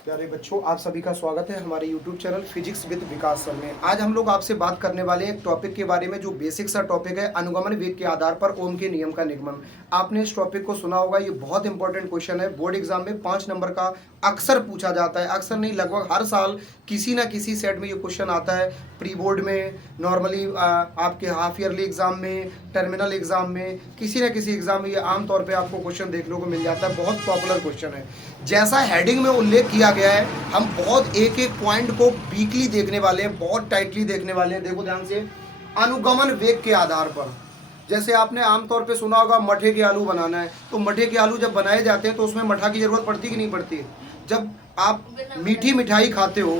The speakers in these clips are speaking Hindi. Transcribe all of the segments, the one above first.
प्यारे बच्चों, आप सभी का स्वागत है हमारे YouTube channel physics with Vikas sir में। आज हम लोग आपसे बात करने वाले हैं एक टॉपिक के बारे में जो बेसिक सा टॉपिक है, अनुगमन वेग के आधार पर ओम के नियम का निगमन। आपने इस टॉपिक को सुना होगा, ये बहुत इंपॉर्टेंट क्वेश्चन है। बोर्ड एग्जाम में 5 नंबर का अक्सर पूछा जाता है, अक्सर नहीं लगभग हर साल किसी ना किसी सेट में ये क्वेश्चन आता है। प्री बोर्ड में, नॉर्मली आपके हाफ ईयरली एग्जाम में, टर्मिनल एग्जाम में, किसी ना किसी एग्जाम में ये आमतौर पर आपको क्वेश्चन देखने को मिल जाता है। बहुत पॉपुलर क्वेश्चन है। जैसा हेडिंग में उल्लेख किया गया है, हम बहुत एक एक पॉइंट को वीकली देखने वाले हैं, बहुत टाइटली देखने वाले हैं। देखो ध्यान से, अनुगमन वेग के आधार पर। जैसे आपने आमतौर पे सुना होगा मठे के आलू बनाना है, तो मठे के आलू जब बनाए जाते हैं तो उसमें मठा की जरूरत पड़ती कि नहीं पड़ती है? जब आप मीठी मिठाई खाते हो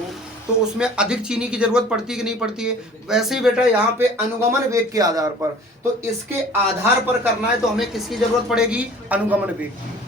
तो उसमें अधिक चीनी की जरूरत पड़ती कि नहीं पड़ती है? वैसे ही बेटा यहाँ पे अनुगमन वेग के आधार पर, तो इसके आधार पर करना है तो हमें किसकी जरूरत पड़ेगी? अनुगमन वेग की।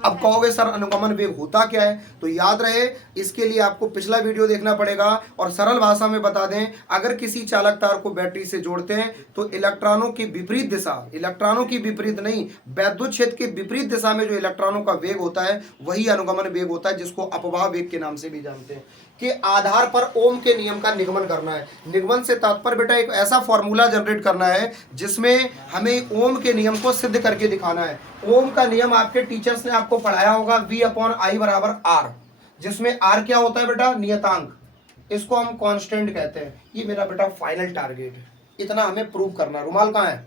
अब कहोगे सर अनुगमन वेग होता क्या है? तो याद रहे, इसके लिए आपको पिछला वीडियो देखना पड़ेगा। और सरल भाषा में बता दें, अगर किसी चालक तार को बैटरी से जोड़ते हैं तो इलेक्ट्रॉनों की विपरीत दिशा, इलेक्ट्रॉनों की विपरीत नहीं, वैद्युत क्षेत्र के विपरीत दिशा में जो इलेक्ट्रॉनों का वेग होता है वही अनुगमन वेग होता है, जिसको अपवाह वेग के नाम से भी जानते हैं। के आधार पर ओम के नियम का निगमन करना है। निगमन से तात्पर्य बेटा एक ऐसा फॉर्मूला जनरेट करना है जिसमें हमें ओम के नियम को सिद्ध करके दिखाना है। ओम का नियम आपके टीचर्स ने आपको पढ़ाया होगा, V/I बराबर आर, जिसमें आर क्या होता है बेटा? नियतांक। इसको हम कांस्टेंट कहते हैं। ये मेरा बेटा फाइनल टारगेट है, इतना हमें प्रूव करना। रुमाल कहाँ है?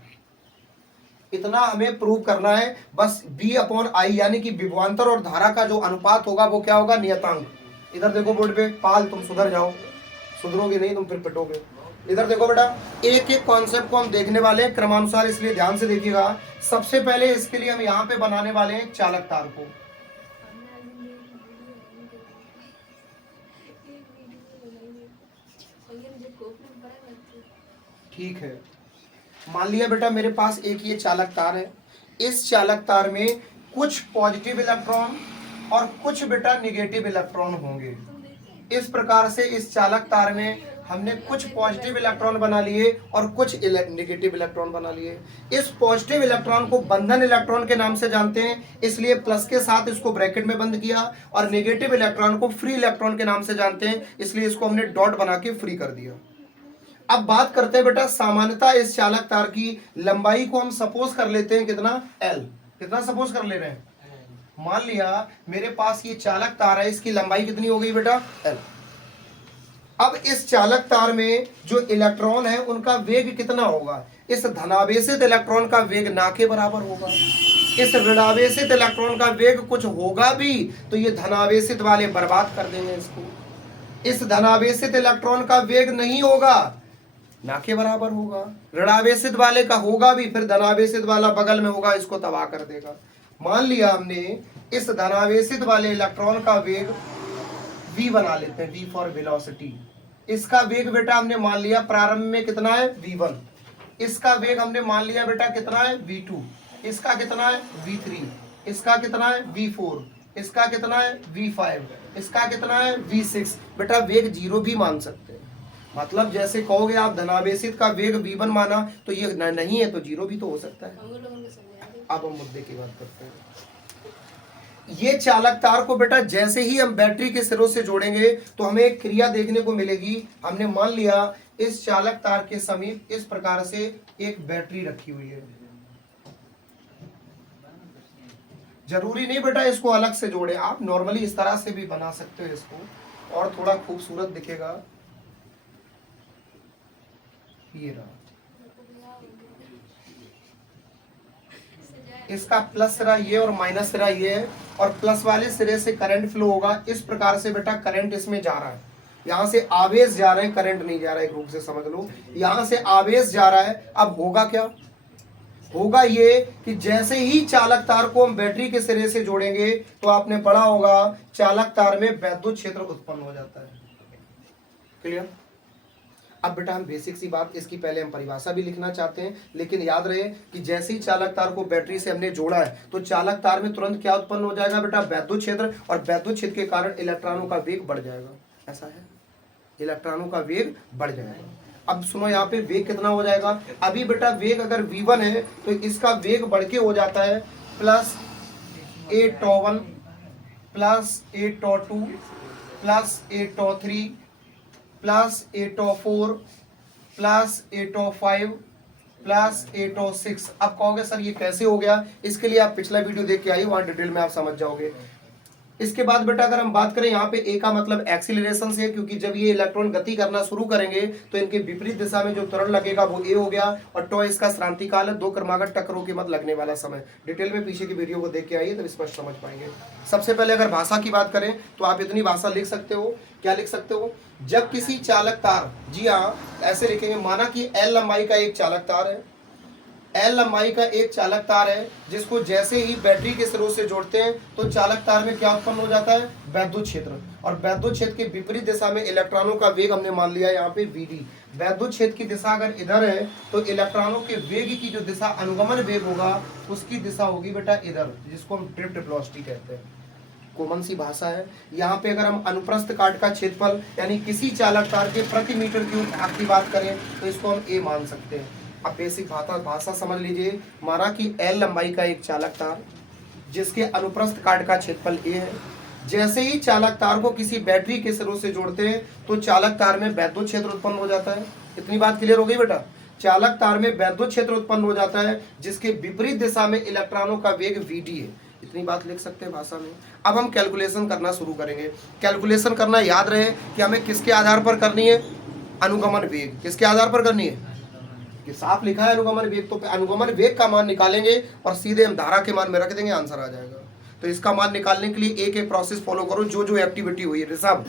इतना हमें प्रूव करना है बस। V/I यानी कि विभवांतर और धारा का जो अनुपात होगा वो क्या होगा? नियतांक। इधर देखो बोर्ड पे, पाल तुम सुधर जाओ, सुधरोगे नहीं तुम फिर पिटोगे। इधर देखो बेटा, एक एक कॉन्सेप्ट को हम देखने वाले हैं क्रमानुसार, इसलिए ध्यान से देखिएगा। सबसे पहले इसके लिए हम यहाँ पे बनाने वाले हैं चालक तार को। ठीक है, मान लिया बेटा मेरे पास एक ये चालक तार है। इस चालक तार में कुछ पॉजिटिव इलेक्ट्रॉन और कुछ बेटा निगेटिव इलेक्ट्रॉन होंगे। इस प्रकार से इस चालक तार में हमने कुछ पॉजिटिव इलेक्ट्रॉन बना लिए और कुछ निगेटिव इलेक्ट्रॉन बना लिए। इस पॉजिटिव इलेक्ट्रॉन को बंधन इलेक्ट्रॉन के नाम से जानते हैं, इसलिए प्लस के साथ इसको ब्रैकेट में बंद किया। और नेगेटिव इलेक्ट्रॉन को फ्री इलेक्ट्रॉन के नाम से जानते हैं, इसलिए इसको हमने डॉट बना के फ्री कर दिया। अब बात करते हैं बेटा सामान्यतः इस चालक तार की लंबाई को हम सपोज कर लेते हैं कितना? L। कितना सपोज कर ले रहे हैं? मान लिया मेरे पास ये चालक तार है, इसकी लंबाई कितनी हो गई बेटा? L। अब इस चालक तार में जो इलेक्ट्रॉन है उनका वेग कितना होगा? इस धनावेशित इलेक्ट्रॉन का वेग ना के बराबर होगा। इस ऋणावेशित इलेक्ट्रॉन का वेग कुछ होगा भी तो ये धनावेशित वाले बर्बाद कर देंगे इसको। इस धनावेशित इलेक्ट्रॉन का वेग नहीं होगा, ना के बराबर होगा। ऋणावेशित वाले का होगा भी, फिर धनावेशित वाला बगल में होगा, इसको तबाह कर देगा। मान लिया हमने इस धनावेशित वाले इलेक्ट्रॉन का वेग v बना लेते हैं, v फॉर वेलोसिटी। इसका वेग बेटा हमने मान लिया प्रारंभ में कितना है? v1। इसका वेग हमने मान लिया बेटा कितना है? v2। इसका कितना है? v3। इसका कितना है? v4। इसका कितना है? v5। इसका कितना है? v6। बेटा वेग 0 भी मान सकते हैं। मतलब जैसे कहोगे आप धनावेशित का वेग v1 माना तो ये नहीं है तो 0 भी तो हो सकता है। अब हम मुद्दे की बात करते हैं। ये चालक तार को बेटा जैसे ही हम बैटरी के सिरों से जोड़ेंगे तो हमें एक क्रिया देखने को मिलेगी। हमने मान लिया इस चालक तार के समीप इस प्रकार से एक बैटरी रखी हुई है। जरूरी नहीं बेटा इसको अलग से जोड़े, आप नॉर्मली इस तरह से भी बना सकते हो इसको, और थोड़ा खूबसूरत दिखेगा। ये रहा, इसका प्लस सिरा ये और माइनस सिरा ये है, और प्लस वाले सिरे से करंट फ्लो होगा। इस प्रकार से बेटा करंट इसमें जा रहा है, यहाँ से आवेश जा रहे हैं, करंट नहीं जा रहा है, एक रूप से समझ लो। यहाँ से आवेश जा रहा है। अब होगा क्या? होगा ये कि जैसे ही चालक तार को हम बैटरी के सिरे से जोड़ेंगे तो आपने पढ़ा होगा चालक तार में वैद्युत क्षेत्र उत्पन्न हो जाता है। क्लियर? अब बेटा हम बेसिक सी बात, इसकी पहले हम परिभाषा भी लिखना चाहते हैं, लेकिन याद रहे कि जैसे ही चालक तार को बैटरी से हमने जोड़ा है तो चालक तार में तुरंत क्या उत्पन्न हो जाएगा बेटा? वैद्युत क्षेत्र। और वैद्युत क्षेत्र के कारण इलेक्ट्रॉनों का वेग बढ़ जाएगा। ऐसा है, इलेक्ट्रॉनों का वेग बढ़ जाएगा। अब सुनो, यहाँ पे वेग कितना हो जाएगा? अभी बेटा वेग अगर v1 है तो इसका वेग बढ़ के हो जाता है प्लस a टॉ1 plus 8/2 plus 8/3 plus 8/4 plus 8/5 plus 8/6। अब कहोगे सर ये कैसे हो गया, इसके लिए आप पिछला वीडियो देख के आइए, वहां डिटेल में आप समझ जाओगे। इसके बाद बेटा अगर हम बात करें यहाँ पे ए का मतलब एक्सीलरेशन से, क्योंकि जब ये इलेक्ट्रॉन गति करना शुरू करेंगे तो इनके विपरीत दिशा में जो त्वरण लगेगा वो ए हो गया। और टॉ इसका क्रांति काल है, दो क्रमागत टक्करों के मध्य लगने वाला समय। डिटेल में पीछे की वीडियो को देख के आइए तब स्पष्ट समझ पाएंगे। सबसे पहले अगर भाषा की बात करें तो आप इतनी भाषा लिख सकते हो, क्या लिख सकते हो, जब किसी चालक तार, जी हाँ ऐसे लिखेंगे, माना कि एल लंबाई का एक चालक तार है, एल लंबाई का एक चालक तार है जिसको जैसे ही बैटरी के स्रोत से जोड़ते हैं तो चालक तार में क्या उत्पन्न हो जाता है, वैद्युत क्षेत्र। और वैद्युत क्षेत्र के विपरीत दिशा में इलेक्ट्रॉनों का वेग हमने मान लिया यहाँ पे वीडी। वैद्युत क्षेत्र की दिशा अगर इधर है तो इलेक्ट्रॉनों के वेग की जो दिशा अनुगमन वेग होगा उसकी दिशा होगी बेटा इधर, जिसको हम ड्रिफ्ट वेलोसिटी कहते हैं। कॉमन सी भाषा है। यहाँ पे अगर हम अनुप्रस्थ काट का क्षेत्रफल यानी किसी चालक तार के प्रति मीटर क्यूब भाग की बात करें तो इसको हम ए मान सकते हैं। अब बेसिक भाषा समझ लीजिए, माना कि एल लंबाई का एक चालक तार जिसके अनुप्रस्थ काट का क्षेत्रफल ए है, जैसे ही चालक तार को किसी बैटरी के स्रोत से जोड़ते हैं तो चालक तार में वैद्युत क्षेत्र उत्पन्न हो जाता है। इतनी बात क्लियर हो गई बेटा, चालक तार में वैद्युत क्षेत्र उत्पन्न हो जाता है जिसके विपरीत दिशा में इलेक्ट्रॉनों का वेग वीडी है। इतनी बात लिख सकते हैं भाषा में। अब हम कैलकुलेशन करना शुरू करेंगे। कैलकुलेशन करना याद रहे कि हमें किसके आधार पर करनी है, अनुगमन वेग। किसके आधार पर करनी है, कि साफ लिखा है अनुगमन वेग, तो अनुगमन वेग का मान निकालेंगे और सीधे हम धारा के मान में रख देंगे, आंसर आ जाएगा। तो इसका मान निकालने के लिए एक एक प्रोसेस फॉलो करो, जो जो एक्टिविटी हुई है। ऋषभ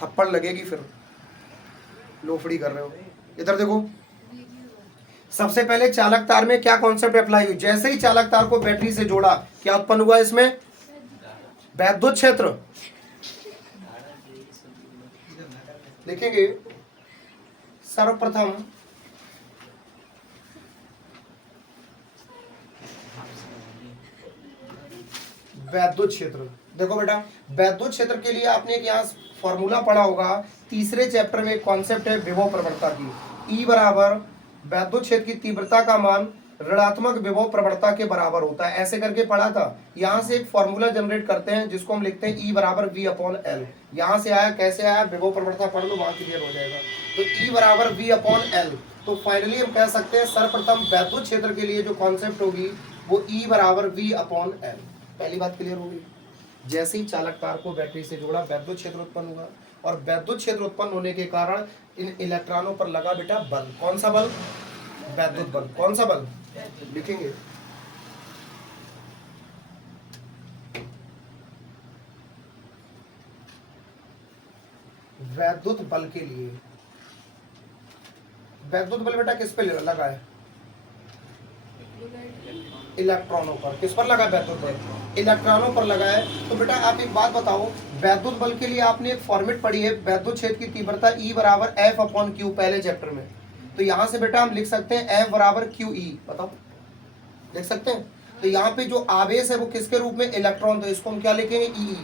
थप्पड़ लगेगी फिर, लोफड़ी कर रहे हो। इधर देखो, सबसे पहले चालक तार में क्या कॉन्सेप्ट अप्लाई हुई, जैसे ही चालक तार को बैटरी से जोड़ा क्या उत्पन्न हुआ, इसमें वैद्युत क्षेत्र। देखेंगे सर्वप्रथम वैद्युत क्षेत्र। देखो बेटा, वैद्युत क्षेत्र के लिए आपने एक यहाँ फॉर्मूला पढ़ा होगा, तीसरे चैप्टर में एक कॉन्सेप्ट है विभव प्रवणता की। ई बराबर वैद्युत क्षेत्र की तीव्रता का मान ऋणात्मक विभव प्रवणता के बराबर होता है, ऐसे करके पढ़ा था। यहाँ से एक फॉर्मूला जनरेट करते हैं जिसको हम लिखते हैं ई बराबर वी अपॉन एल। यहाँ से आया, कैसे आया, विभव प्रवणता पढ़ लो, वहां क्लियर हो जाएगा। तो ई बराबर वी अपॉन एल। तो फाइनली हम कह सकते हैं सर्वप्रथम वैद्युत क्षेत्र के लिए जो कॉन्सेप्ट होगी वो ई बराबर वी अपॉन एल। पहली बात क्लियर हो गई। जैसे ही चालक तार को बैटरी से जोड़ा वैद्युत क्षेत्र उत्पन्न हुआ, और वैद्युत क्षेत्र उत्पन्न होने के कारण इन इलेक्ट्रॉनों पर लगा बेटा बल। कौन सा बल, वैद्युत बल। कौन सा बल लिखेंगे, वैद्युत बल के लिए। वैद्युत बल बेटा किस पे लगा है, इलेक्ट्रॉनों पर। किस पर लगा, वैद्युत बल इलेक्ट्रॉनों पर लगा है। तो बेटा आप एक बात बताओ, वैद्युत बल के लिए आपने एक फॉर्मेट पढ़ी है, वैद्युत क्षेत्र की तीव्रता ई बराबर एफ अपॉन क्यू, पहले चैप्टर में। तो यहाँ से बेटा हम लिख सकते हैं एफ बराबर क्यू ई, बताओ लिख सकते हैं। तो यहाँ पे जो आवेश है वो किसके रूप में, इलेक्ट्रॉन, तो इसको हम क्या लिखेंगे, ई।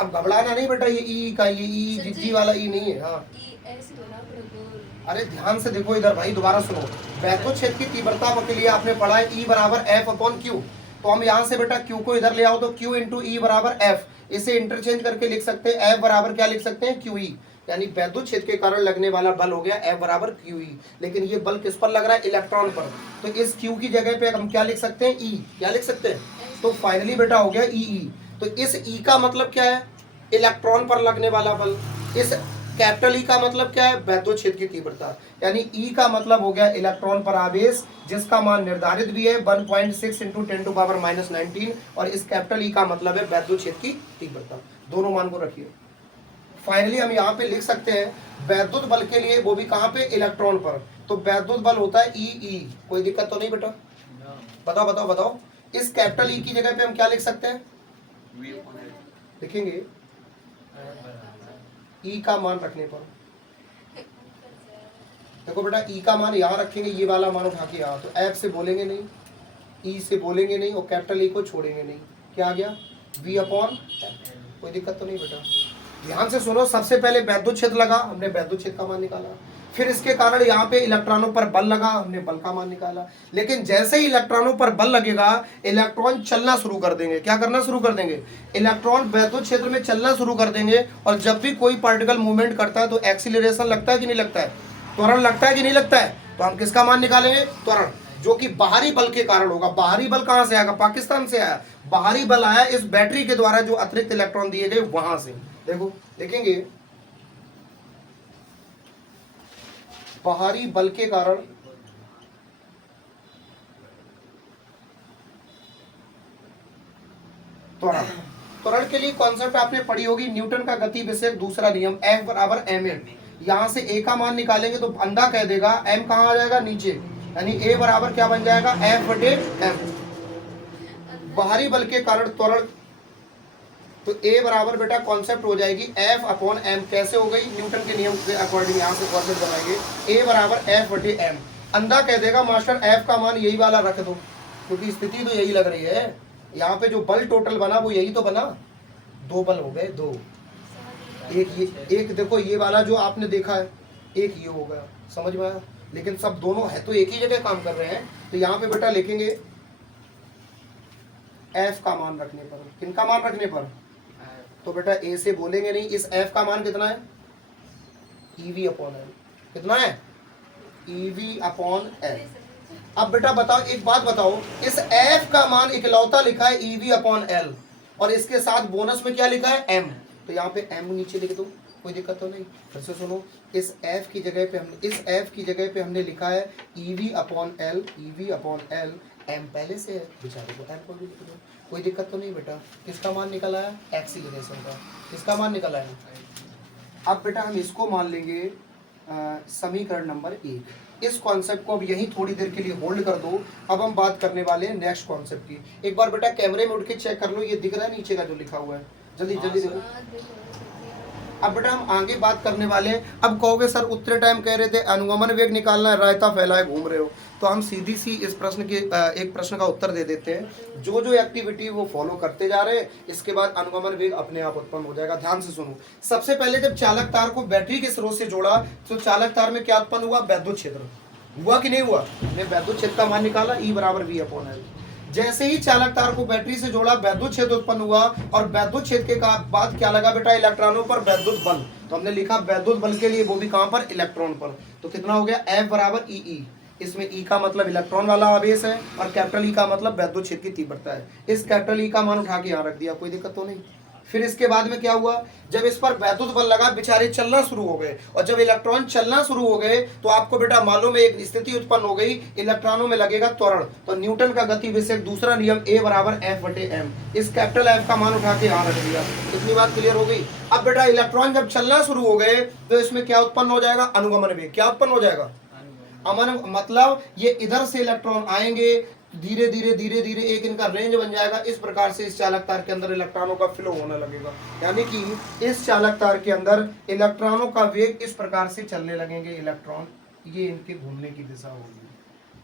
अब घबराना नहीं बेटा, ये ई का, ये ई जिज्जी वाला ई नहीं है। हाँ अरे ध्यान से देखो इधर भाई, दोबारा सुनो। वैद्युत क्षेत्र की तीव्रता के लिए आपने पढ़ा है ई बराबर एफ अपॉन क्यू। तो हम यहाँ से बेटा क्यू को इधर ले आओ तो क्यू इंटू ई बराबर एफ, इसे इंटरचेंज करके लिख सकते हैं एफ बराबर क्या लिख सकते हैं, क्यू ई। यानी वैद्युत क्षेत्र के कारण लगने वाला बल हो गया एफ बराबर क्यू ई। लेकिन ये बल किस पर लग रहा है, इलेक्ट्रॉन पर। तो इस क्यू की जगह पे हम क्या लिख सकते हैं, ई। क्या लिख सकते हैं, तो फाइनली बेटा हो गया ई। तो इस ई का मतलब क्या है, इलेक्ट्रॉन पर लगने वाला बल। इस कैपिटल ई का मतलब क्या है, वैद्युत क्षेत्र की तीव्रता। यानी ई का मतलब हो गया इलेक्ट्रॉन पर आवेश, जिसका मान निर्धारित भी है 1.6 इंटू 10⁻⁻19। और इस कैपिटल ई का मतलब है वैद्युत क्षेत्र की तीव्रता। दोनों मान को रखिए। फाइनली हम यहाँ पे लिख सकते हैं वैद्युत बल के लिए, वो भी कहाँ पे, इलेक्ट्रॉन पर। तो वैद्युत बल होता है ई। कोई दिक्कत तो नहीं बेटा, बताओ बताओ बताओ। इस कैपिटल ई की जगह पे हम क्या लिख सकते हैं, लिखेंगे ई का मान रखने पर। देखो बेटा ई का मान यहाँ रखेंगे, ये वाला मान उठा के यहाँ, तो एफ से बोलेंगे नहीं, ई से बोलेंगे नहीं, और कैपिटल ई को छोड़ेंगे नहीं। क्या आ गया, वी अपॉन एफ। कोई दिक्कत तो नहीं बेटा। ध्यान से सुनो, सबसे पहले वैद्युत क्षेत्र लगा, हमने वैद्युत क्षेत्र का मान निकाला। फिर इसके कारण यहाँ पे इलेक्ट्रॉनों पर बल लगा, हमने बल का मान निकाला। लेकिन जैसे ही इलेक्ट्रॉनों पर बल लगेगा इलेक्ट्रॉन चलना शुरू कर देंगे। क्या करना शुरू कर देंगे? इलेक्ट्रॉन वैद्युत क्षेत्र में चलना शुरू कर देंगे। और जब भी कोई पार्टिकल मूवमेंट करता है तो एक्सीलरेशन लगता है कि नहीं लगता है? त्वरण लगता है कि नहीं लगता है? तो हम किसका मान निकालेंगे? त्वरण, जो कि बाहरी बल के कारण होगा। बाहरी बल कहां से आएगा? पाकिस्तान से आया। बाहरी बल आया इस बैटरी के द्वारा जो अतिरिक्त इलेक्ट्रॉन दिए गए वहां से। देखो देखेंगे, बाहरी बल के कारण त्वरण। त्वरण के लिए कॉन्सेप्ट आपने पढ़ी होगी, न्यूटन का गति विषयक दूसरा नियम, F बराबर ma। यहां से a का मान निकालेंगे तो अंधा कह देगा m कहां आ जाएगा? नीचे, यानी a बराबर क्या बन जाएगा? F बटे m। बाहरी बल के कारण त्वरण, तो a बराबर बेटा कॉन्सेप्ट हो जाएगी F अपॉन m। कैसे हो गई? न्यूटन के नियम के अकॉर्डिंग यहां से कॉन्सेप्ट बनाएंगे, a बराबर F बटे m। अंधा कह देगा मास्टर F का मान यही वाला रख दो, क्योंकि स्थिति तो यही लग रही है। यहाँ पे जो बल टोटल बना वो यही तो बना। दो बल हो गए, दो। एक ये, एक देखो ये वाला जो आपने देखा है, एक ये हो गया, समझ में आया? लेकिन सब दोनों है तो एक ही जगह काम कर रहे हैं। तो यहाँ पे बेटा लिखेंगे F का मान रखने पर, किनका मान रखने पर? तो बेटा A से बोलेंगे नहीं, इस F का मान कितना है? EV upon L। कितना है? EV upon L। अब बेटा बताओ, एक बात बताओ, इस F का मान इकलौता लिखा है EV अपॉन L, और इसके साथ बोनस में क्या लिखा है? M। तो यहाँ पे M नीचे लिख दो, कोई दिक्कत तो नहीं। फिर से सुनो, इस F की जगह पे हमने लिखा है EV upon L, EV upon L। M पहले से है, बेचारे को M को भी लिख दो, कोई दिक्कत तो नहीं बेटा। किसका मान निकला है? एक्सीलरेशन का। किसका मान निकला है? अब बेटा हम इसको मान लेंगे समीकरण नंबर 1। इस कॉन्सेप्ट को अब यहीं थोड़ी देर के लिए होल्ड कर दो। अब हम बात करने वाले हैं नेक्स्ट कॉन्सेप्ट की। एक बार बेटा कैमरे में उठ के चेक कर लो, ये दिख रहा है नीचे का जो लिखा हुआ है? जल्दी जल्दी देखो। अब बेटा हम आगे बात करने वाले हैं। अब कहोगे सर उतने टाइम कह रहे थे अनुगमन वेग निकालना है, रायता फैलाए घूम रहे हो। तो हम सीधी सी इस प्रश्न के एक प्रश्न का उत्तर दे देते हैं। जो जो एक्टिविटी वो फॉलो करते जा रहे हैं, इसके बाद अनुगमन वेग अपने आप उत्पन्न हो जाएगा। ध्यान से सुनो। सबसे पहले जब चालक तार को बैटरी के स्रोत से जोड़ा तो चालक तार में क्या उत्पन्न हुआ? वैद्युत क्षेत्र। हुआ कि नहीं हुआ? हमने वैद्युत क्षेत्र का मान निकाला, E बराबर V अपॉन L। जैसे ही चालक तार को बैटरी से जोड़ा वैद्युत क्षेत्र उत्पन्न हुआ, और वैद्युत क्षेत्र के बाद क्या लगा बेटा? इलेक्ट्रॉनों पर वैद्युत बल। तो हमने लिखा वैद्युत बल के लिए, वो भी कहां पर? इलेक्ट्रॉन पर। तो कितना हो गया? F बराबर EE। इसमें E का मतलब इलेक्ट्रॉन वाला आवेश है, और कैपिटल E का मतलब वैद्युत क्षेत्र की तीव्रता है। इस कैपिटल E का मान उठा के यहाँ रख दिया, कोई दिक्कत तो नहीं। फिर इसके बाद में क्या हुआ? जब इस पर वैद्युत बल लगा, बेचारे चलना शुरू हो गए। और जब इलेक्ट्रॉन चलना शुरू हो गए तो आपको बेटा मालूम है एक स्थिति उत्पन्न हो गई, इलेक्ट्रॉनों में लगेगा त्वरण। तो न्यूटन का गति विषयक दूसरा नियम, A बराबर F बटे M। इस कैपिटल F का मान उठा के यहाँ रख दिया। इतनी बात क्लियर हो गई? अब बेटा इलेक्ट्रॉन जब चलना शुरू हो गए तो इसमें क्या उत्पन्न हो जाएगा? अनुगमन वेग। क्या उत्पन्न हो जाएगा? अमन, मतलब ये इधर से इलेक्ट्रॉन आएंगे, धीरे धीरे धीरे धीरे एक इनका रेंज बन जाएगा। इस प्रकार से इस चालक तार के अंदर इलेक्ट्रॉनों का फ्लो होने लगेगा। यानी कि इस चालक तार के अंदर इलेक्ट्रॉनों का वेग इस प्रकार से चलने लगेंगे। इलेक्ट्रॉन ये इनके घूमने की दिशा होगी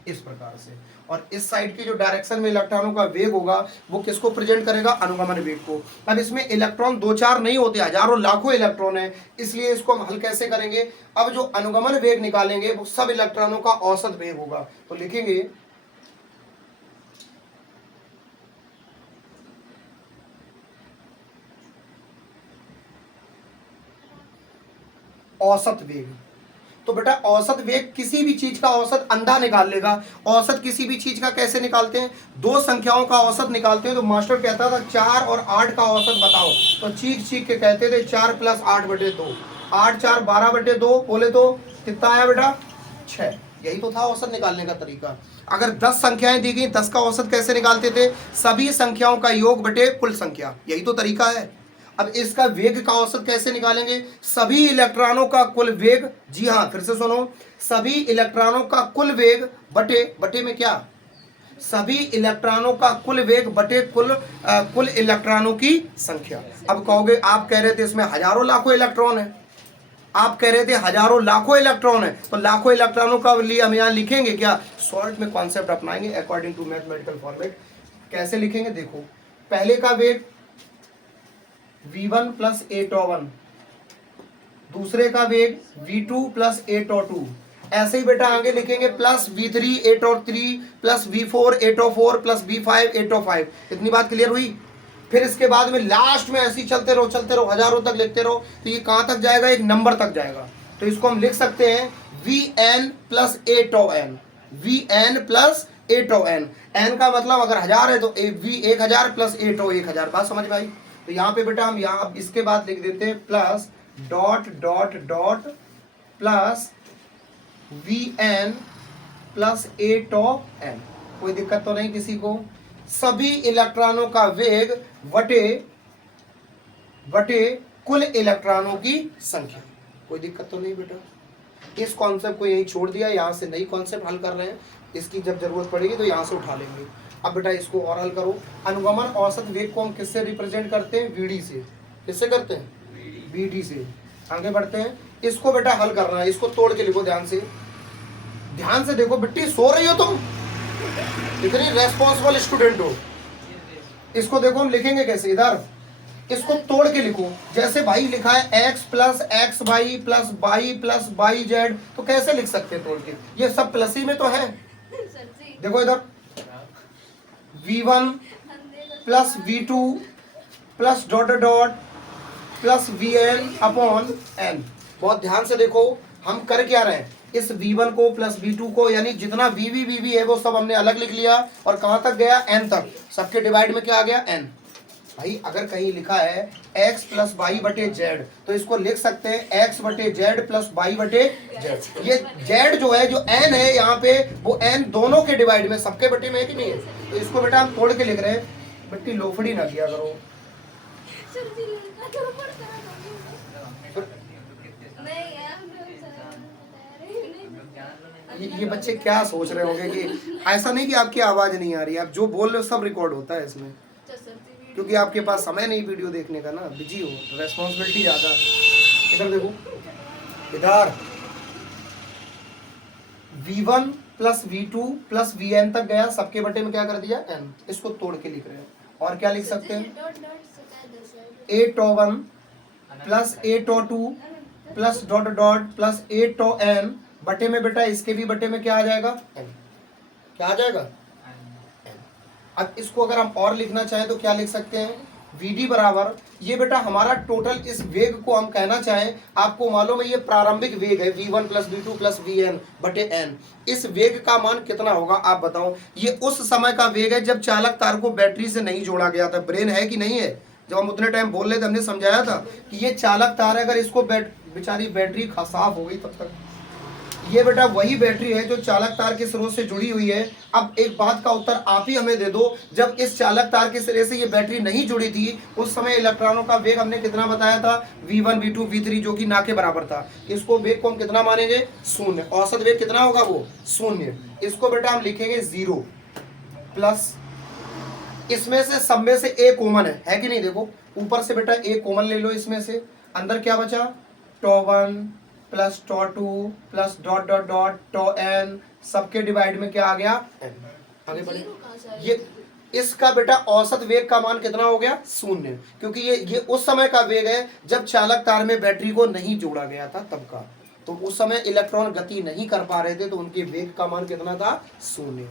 इस प्रकार से, और इस साइड की जो डायरेक्शन में इलेक्ट्रॉनों का वेग होगा वो किसको प्रेजेंट करेगा? अनुगमन वेग को। अब इसमें इलेक्ट्रॉन दो चार नहीं होते, हजारों लाखों इलेक्ट्रॉन है, इसलिए इसको हम हल कैसे करेंगे? अब जो अनुगमन वेग निकालेंगे वो सब इलेक्ट्रॉनों का औसत वेग होगा। तो लिखेंगे औसत वेग। तो बेटा औसत वेग, किसी भी चीज का औसत अंधा निकाल लेगा। औसत किसी भी चीज का कैसे निकालते हैं? दो संख्याओं का औसत निकालते हैं। तो मास्टर कहता था 4 और 8 का औसत बताओ, तो चीख चीख के कहते थे 4 + 8 बटे 2। 8 4 12 बटे 2 बोले तो कितना आया बेटा? 6। यही तो था औसत निकालने का तरीका। अगर 10 संख्याएं दी गई, 10 का औसत कैसे निकालते थे? सभी संख्याओं का योग बटे कुल संख्या। यही तो तरीका है। अब इसका वेग का औसत कैसे निकालेंगे? सभी इलेक्ट्रॉनों का कुल वेग। जी हाँ, फिर से सुनो, सभी इलेक्ट्रॉनों का कुल वेग बटे, बटे में क्या? सभी इलेक्ट्रॉनों का कुल वेग बटे कुल इलेक्ट्रॉनों की संख्या। अब कहोगे आप कह रहे थे इसमें हजारों लाखों इलेक्ट्रॉन है, आप कह रहे थे हजारों लाखों इलेक्ट्रॉन है, तो लाखों इलेक्ट्रॉनों का लिए हम यहाँ लिखेंगे क्या? शॉर्ट में कॉन्सेप्ट अपनाएंगे अकॉर्डिंग टू मैथमेटिकल फॉर्मेट। कैसे लिखेंगे? देखो, पहले का वेग v1 + a-1, दूसरे का वेग v2 प्लस 8o2। ऐसे ही बेटा आगे लिखेंगे plus v3 8o3 plus v4 8o4 plus v5 8o5। इतनी बात क्लियर हुई। फिर इसके बाद में लास्ट में ऐसे ही चलते रहो हजारों तक लिखते रहो, तो ये कहाँ तक जाएगा, एक नंबर तक जाएगा। तो इसको हम लिख सकते हैं vn plus 8o n, vn plus 8o n। n का मतलब अगर 1000 है तो v 1000 प्लस 8o 1000। बात समझ में आई। तो यहाँ पे बेटा हम यहाँ इसके बाद लिख देते हैं plus dot dot dot plus vn plus 8o n। कोई दिक्कत तो नहीं किसी को। सभी इलेक्ट्रॉनों का वेग बटे कुल इलेक्ट्रॉनों की संख्या। कोई दिक्कत तो नहीं बेटा। इस कॉन्सेप्ट को यहीं छोड़ दिया, यहाँ से नई कॉन्सेप्ट हल कर रहे हैं। इसकी जब जरूरत पड़ेगी तो यहाँ से उठा लेंगे। अब बेटा इसको और हल करो। अनुगमन औसत वेग को हम किससे रिप्रेजेंट करते हैं, वीडी से। किससे करते हैं, वीडी से। आगे बढ़ते हैं। इसको बेटा हल करना है, इसको तोड़ के लिखो ध्यान से। ध्यान से देखो बिट्टी, सो रही हो तुम, इतनी रेस्पॉन्सिबल स्टूडेंट हो। इसको देखो हम लिखेंगे कैसे, इधर इसको तोड़ के लिखो। जैसे भाई लिखा है x plus x y plus y plus y z, तो कैसे लिख सकते हैं तोड़ के, ये सब प्लस ही में तो है। देखो इधर v1 plus v2 plus dot dot plus vn upon n। बहुत ध्यान से देखो हम कर क्या रहे हैं, इस v1 को प्लस v2 को, यानी जितना vv है वो सब हमने अलग लिख लिया और कहां तक गया, n तक। सबके डिवाइड में क्या आ गया, n। भाई अगर कहीं लिखा है x प्लस वाई बटे जेड, तो इसको लिख सकते हैं x बटे जेड प्लस वाई बटे जेड। ये जेड जो है, जो n है यहाँ पे, वो n दोनों के डिवाइड में, सबके बटे में है कि नहीं है। तो इसको बेटा हम तोड़ के लिख रहे हैं। बट्टी लोफड़ी ना किया करो। ये बच्चे क्या सोच रहे होंगे कि ऐसा नहीं कि आपकी आवाज नहीं आ रही है, आप जो बोल रहे हो सब रिकॉर्ड होता है इसमें, क्योंकि आपके पास समय नहीं वीडियो देखने का ना, बिजी हो, रेस्पॉन्सिबिलिटी ज़्यादा। इधर देखो, इधर v1 plus v2 plus vn तक गया, सबके बटे में क्या कर दिया, n। इसको तोड़ के लिख रहे हैं। और क्या लिख सकते हैं, 8o1 plus 8o2 plus dot dot plus 8o n बटे में बेटा इसके भी बटे में क्या आ जाएगा, n। क्या आ जाएगा, अब इसको अगर हम और लिखना चाहें तो क्या लिख सकते हैं, Vd बराबर, ये बेटा हमारा टोटल इस वेग को हम कहना चाहें, आपको मालूम है ये प्रारंभिक वेग है v1 plus v2 plus vn बटे n। इस वेग का मान कितना होगा आप बताओ। ये उस समय का वेग है जब चालक तार को बैटरी से नहीं जोड़ा गया था। ब्रेन है कि नहीं है, जब हम उतने टाइम बोल रहे थे हमने समझाया था कि ये चालक तार है, अगर इसको बेचारी बैटरी खसाफ हो गई तब तक। ये बेटा वही बैटरी है जो चालक तार के स्रोत से जुड़ी हुई है। अब एक बात का उत्तर आप ही हमें दे दो, जब इस चालक तार के सिरे से ये बैटरी नहीं जुड़ी थी उस समय इलेक्ट्रॉनों का वेग हमने कितना बताया था, v1 v2 v3, जो कि ना के बराबर था। इसको वेग को हम कितना मानेंगे, शून्य। औसत वेग कितना होगा, वो शून्य। इसको बेटा हम लिखेंगे 0 प्लस, इसमें से सब में से a कॉमन है कि नहीं। देखो ऊपर से बेटा a कॉमन ले लो, इसमें से अंदर क्या बचा, τ1 plus τ2 plus dot dot dot τn, सबके डिवाइड में क्या आ गया, n। आगे बढ़े। ये इसका बेटा औसत वेग का मान कितना हो गया, शून्य, क्योंकि ये उस समय का वेग है जब चालक तार में बैटरी को नहीं जोड़ा गया था तब का। तो उस समय इलेक्ट्रॉन गति नहीं कर पा रहे थे, तो उनके वेग का मान कितना था, शून्य।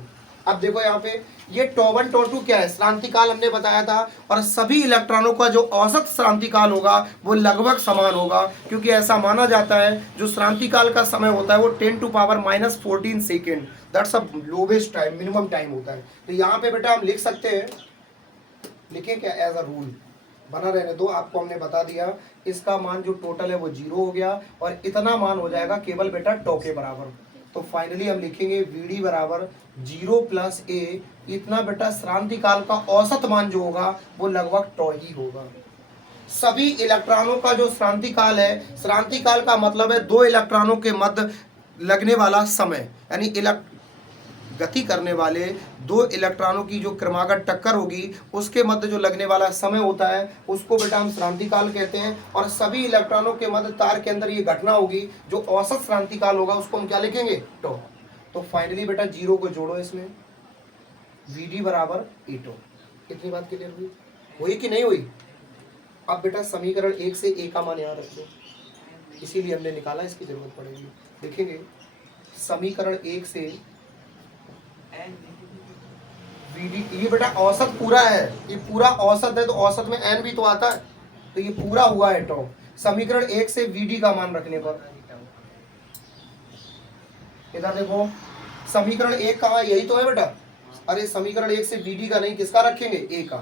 अब देखो यहाँ पे ये τ1 τ2 क्या है, श्रांति काल हमने बताया था, और सभी इलेक्ट्रॉनों का जो औसत श्रांति काल होगा वो लगभग समान होगा, क्योंकि ऐसा माना जाता है जो श्रांति काल का समय होता है वो 10⁻⁻14 second, that's a lowest time, minimum time होता है। तो यहाँ पे बेटा हम लिख सकते हैं, लिखें क्या, एज अ रूल बना रहने दो, आपको हमने बता दिया इसका मान जो टोटल है वो 0 हो गया, और इतना मान हो जाएगा केवल बेटा τ के बराबर। तो फाइनली हम लिखेंगे Vd बराबर 0 प्लस a, इतना बेटा श्रांति काल का औसत मान जो होगा वो लगभग τ ही होगा। सभी इलेक्ट्रॉनों का जो श्रांति काल है, श्रांति काल का मतलब है दो इलेक्ट्रॉनों के मध्य लगने वाला समय, यानी गति करने वाले दो इलेक्ट्रॉनों की जो क्रमागत टक्कर होगी उसके मध्य जो लगने वाला समय होता है उसको बेटा हम श्रांति काल कहते हैं। और सभी इलेक्ट्रॉनों के मध्य तार के अंदर ये घटना होगी, जो औसत श्रांति काल होगा उसको हम क्या लिखेंगे, τ। तो फाइनली बेटा 0 को जोड़ो इसमें, Vd बराबर a2। कितनी बात क्लियर हुई कि नहीं हुई। अब बेटा समीकरण 1 से a का मान यहाँ रख लो, इसीलिए हमने निकाला, इसकी जरूरत पड़ेगी। देखेंगे समीकरण 1 से VD, ये बेटा औसत पूरा है, ये पूरा औसत है, तो औसत में n भी तो आता है, तो ये पूरा हुआ है टॉ। समीकरण 1 से VD का मान रखने पर, इधर देखो समीकरण 1 का यही तो है बेटा। अरे समीकरण 1 से VD का नहीं, किसका रखेंगे? A का।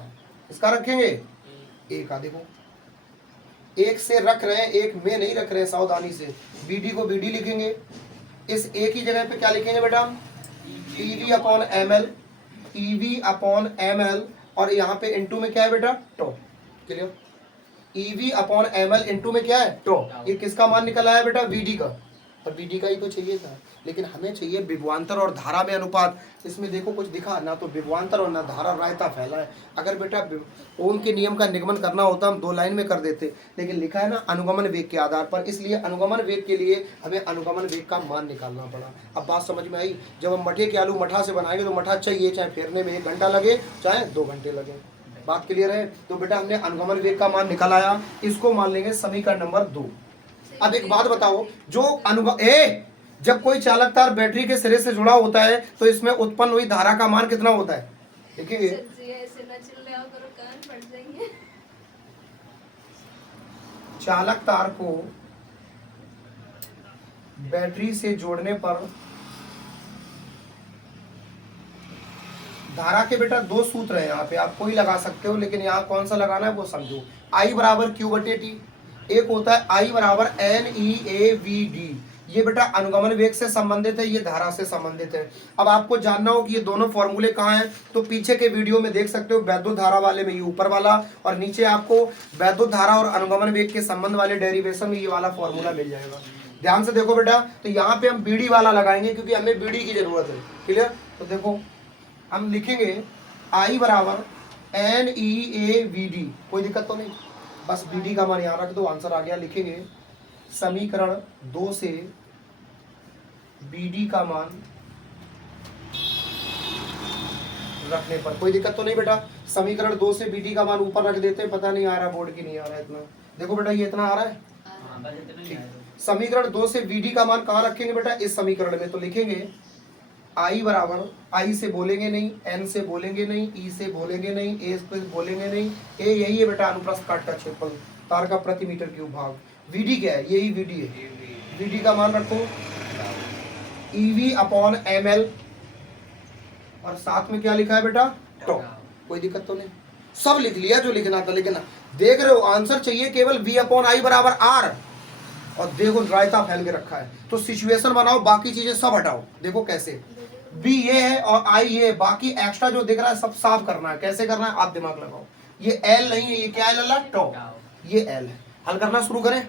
किसका रखेंगे? A का। देखो एक से रख रहे हैं, एक में नहीं रख रहे हैं, सावधानी से। BD को BD लिखेंगे, इस A की जगह पे क्या लिखेंगे बेटा? EV upon ml, EV upon ml, और यहाँ पे इंटू में क्या है बेटा? Tau. Clear? EV upon ml into में क्या है? टॉ। ये किसका मान निकल आया बेटा? VD का। और VD का ही तो चाहिए था, लेकिन हमें चाहिए विभवांतर और धारा में अनुपात। इसमें देखो कुछ दिखा ना, तो विभवांतर और ना धारा, रायता फैला है। अगर बेटा ओम के नियम का निगमन करना होता हम 2 लाइन में कर देते, लेकिन लिखा है ना अनुगमन वेग के आधार पर, इसलिए अनुगमन वेग के लिए हमें अनुगमन वेग का मान निकालना पड़ा। अब बात समझ में आई? जब हम मठे के आलू मठा से बनाएंगे तो मठा चाहिए, चाहे फेरने में 1 घंटा लगे चाहे 2 घंटे लगे। बात क्लियर है? तो बेटा हमने अनुगमन वेग का मान निकाल आया, इसको मान लेंगे समीकरण नंबर 2। अब एक बात बताओ, जो जब कोई चालक तार बैटरी के सिरे से जुड़ा होता है तो इसमें उत्पन्न हुई धारा का मान कितना होता है? देखिए चालक तार को बैटरी से जोड़ने पर धारा के बेटा 2 सूत्र हैं, यहाँ पे आप कोई लगा सकते हो, लेकिन यहाँ कौन सा लगाना है वो समझो। I बराबर Q/T, एक होता है I बराबर NEAVD। ये बेटा अनुगमन वेग से संबंधित है, ये धारा से संबंधित है। अब आपको जानना हो कि ये दोनों फॉर्मूले कहाँ हैं, तो पीछे के वीडियो में देख सकते हो। वैद्युत धारा वाले में ये ऊपर वाला, और नीचे आपको वैद्युत धारा और अनुगमन वेग के संबंध वाले डेरिवेशन में ये वाला फॉर्मूला मिल जाएगा। ध्यान से देखो बेटा, तो यहाँ पे हम BD वाला लगाएंगे क्योंकि हमें BD की जरूरत है। क्लियर? तो देखो हम लिखेंगे I बराबर NEAVD, कोई दिक्कत तो नहीं, बस BD का मान यहाँ रख दो, आंसर आ गया। लिखेंगे समीकरण 2 से BD का मान रखने पर, कोई दिक्कत तो नहीं बेटा। समीकरण 2 से BD का मान ऊपर रख देते हैं, पता नहीं आ रहा बोर्ड की नहीं आ रहा है इतना। देखो बेटा ये इतना आ रहा है। समीकरण 2 से BD का मान कहाँ रखेंगे बेटा? इस समीकरण में। तो लिखेंगे I बराबर, I से बोलेंगे नहीं, N से बोलेंगे नहीं, E से बोलेंगे नहीं, A से बोलेंगे नहीं। A यही है बेटा अनुप्रस्थ काट का क्षेत्रफल, तार का प्रति मीटर क्यूब भाग। VD क्या है? यही VD है। VD का मान रखो EV अपॉन ml, और साथ में क्या लिखा है बेटा? टॉ। कोई दिक्कत तो नहीं, सब लिख लिया जो लिखना था। लेकिन देख रहे हो आंसर चाहिए केवल V अपॉन I बराबर R, और देखो रायता फैल के रखा है। तो सिचुएशन बनाओ, बाकी चीजें सब हटाओ। देखो कैसे, B ये है और I ये है, बाकी एक्स्ट्रा जो दिख रहा है सब साफ करना है। कैसे करना है आप दिमाग लगाओ। ये L नहीं है, ये क्या है लल्ला? टॉ। ये L है। हल करना शुरू करें।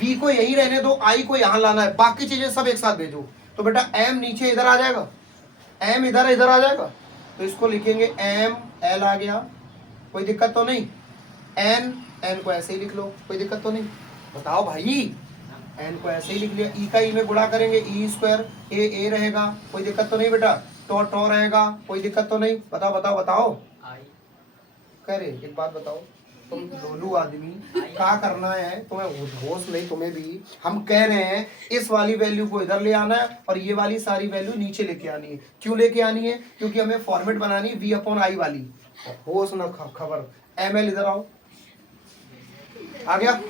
V को यही रहने दो, I को यहाँ लाना है, बाकी चीजें सब एक साथ भेजो। तो बेटा M नीचे इधर आ जाएगा, M इधर आ जाएगा, तो इसको लिखेंगे M, L आ गया, कोई दिक्कत तो नहीं। N को ऐसे ही लिख लो, कोई दिक्कत तो नहीं। बताओ भाई, N को ऐसे ही लिख लिया। E का E में गुणा करेंगे, E स्क्वायर, A रहेगा, कोई दिक्कत तो नहीं बेटा। टॉ रहेगा, कोई दिक्कत तो नहीं। बताओ कह रहे एक बात बताओ, तुम लोलू आदमी क्या करना है तुम्हें? होश नहीं तुम्हें भी। हम कह रहे हैं इस वाली वैल्यू को इधर ले आना है और ये वाली सारी वैल्यू नीचे लेके आनी है। क्यों लेके आनी है? क्योंकि हमें फॉर्मेट बनानी है V अपॉन I वाली। होश ना खबर। ML इधर आओ, आ गया।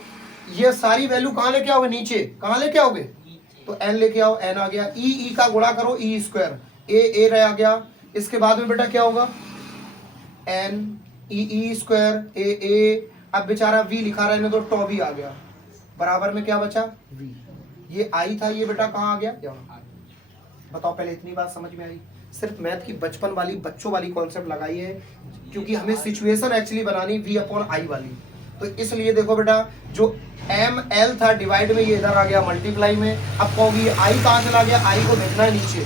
ये सारी वैल्यू कहाँ लेके आओगे? नीचे। कहाँ लेके आओगे? तो N लेके आओ, N आ गया। E का गुणा करो, E स्क्वायर, A रह आ गया। इसके बाद में बेटा क्या होगा? N E square A। अब बेचारा V लिखा रहने दो, टॉ भी आ गया। बराबर में क्या बचा? V। ये I था, ये बेटा कहाँ आ गया? यहाँ। बताओ पहले इतनी बात समझ में आई? सिर्फ मैथ की बचपन वाली बच्चों वाली कॉन्सेप्ट लगाई है, क्योंकि हमें सिचुएशन एक्चुअली बनानी V अपॉन I वाली। तो इसलिए देखो बेटा, जो ML था डिवाइड में, ये इधर आ गया मल्टीप्लाई में। अब कहोगी I कहाँ चला गया? I को भेजना है नीचे।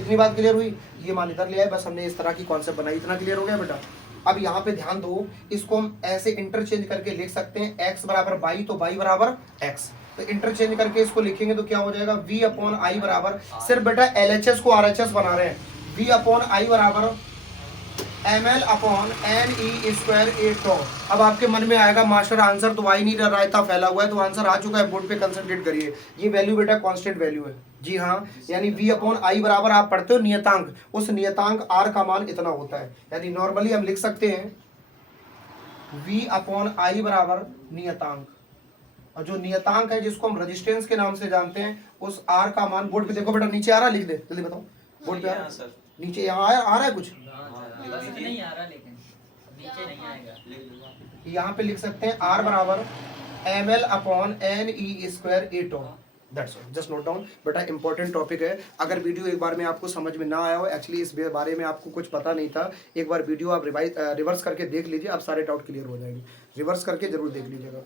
इतनी बात क्लियर हुई? ये मान इधर ले आए, बस हमने इस तरह की कॉन्सेप्ट बनाई। इतना क्लियर हो गया बेटा? अब यहाँ पे ध्यान दो, इसको हम ऐसे इंटरचेंज करके लिख सकते हैं। x बराबर y, तो y बराबर x। तो इंटरचेंज करके इसको लिखेंगे तो क्या हो जाएगा? V अपॉन I बराबर, सिर्फ बेटा LHS को RHS बना रहे हैं। V अपॉन I बराबर ml upon N E square ए टॉ। अब आपके मन में आएगा मास्टर आंसर तो आ ही नहीं रहा, रायता फैला हुआ है, तो आंसर आ चुका है, बोर्ड पे कंसंट्रेट करिए। ये वैल्यू बेटा कांस्टेंट वैल्यू है, जी हाँ, यानी v अपॉन आई बराबर आप पढ़ते हो नियतांक, उस नियतांक r का मान इतना होता है, यानी नॉर्मली हम लिख सकते हैं v अपॉन आई बराबर नियतांक, और जो नियतांक है जिसको हम रेजिस्टेंस के नाम से जानते हैं, उस r का मान, बोर्ड पे देखो बेटा नीचे आ रहा, लिख दे जल्दी बताओ, बोर्ड पे आ रहा है नीचे, यहाँ आ रहा है कुछ, नहीं आ रहा, लेकिन नीचे नहीं आएगा। यहाँ पे लिख सकते हैं r बराबर ml upon N E square A tau, that's all, just note down. बेटा इंपॉर्टेंट टॉपिक है, अगर वीडियो एक बार में आपको समझ में ना आया हो, एक्चुअली इस बारे में आपको कुछ पता नहीं था, एक बार वीडियो आप रिवर्स करके देख लीजिए, आप सारे डाउट क्लियर हो जाएंगे, रिवर्स करके जरूर देख लीजिएगा।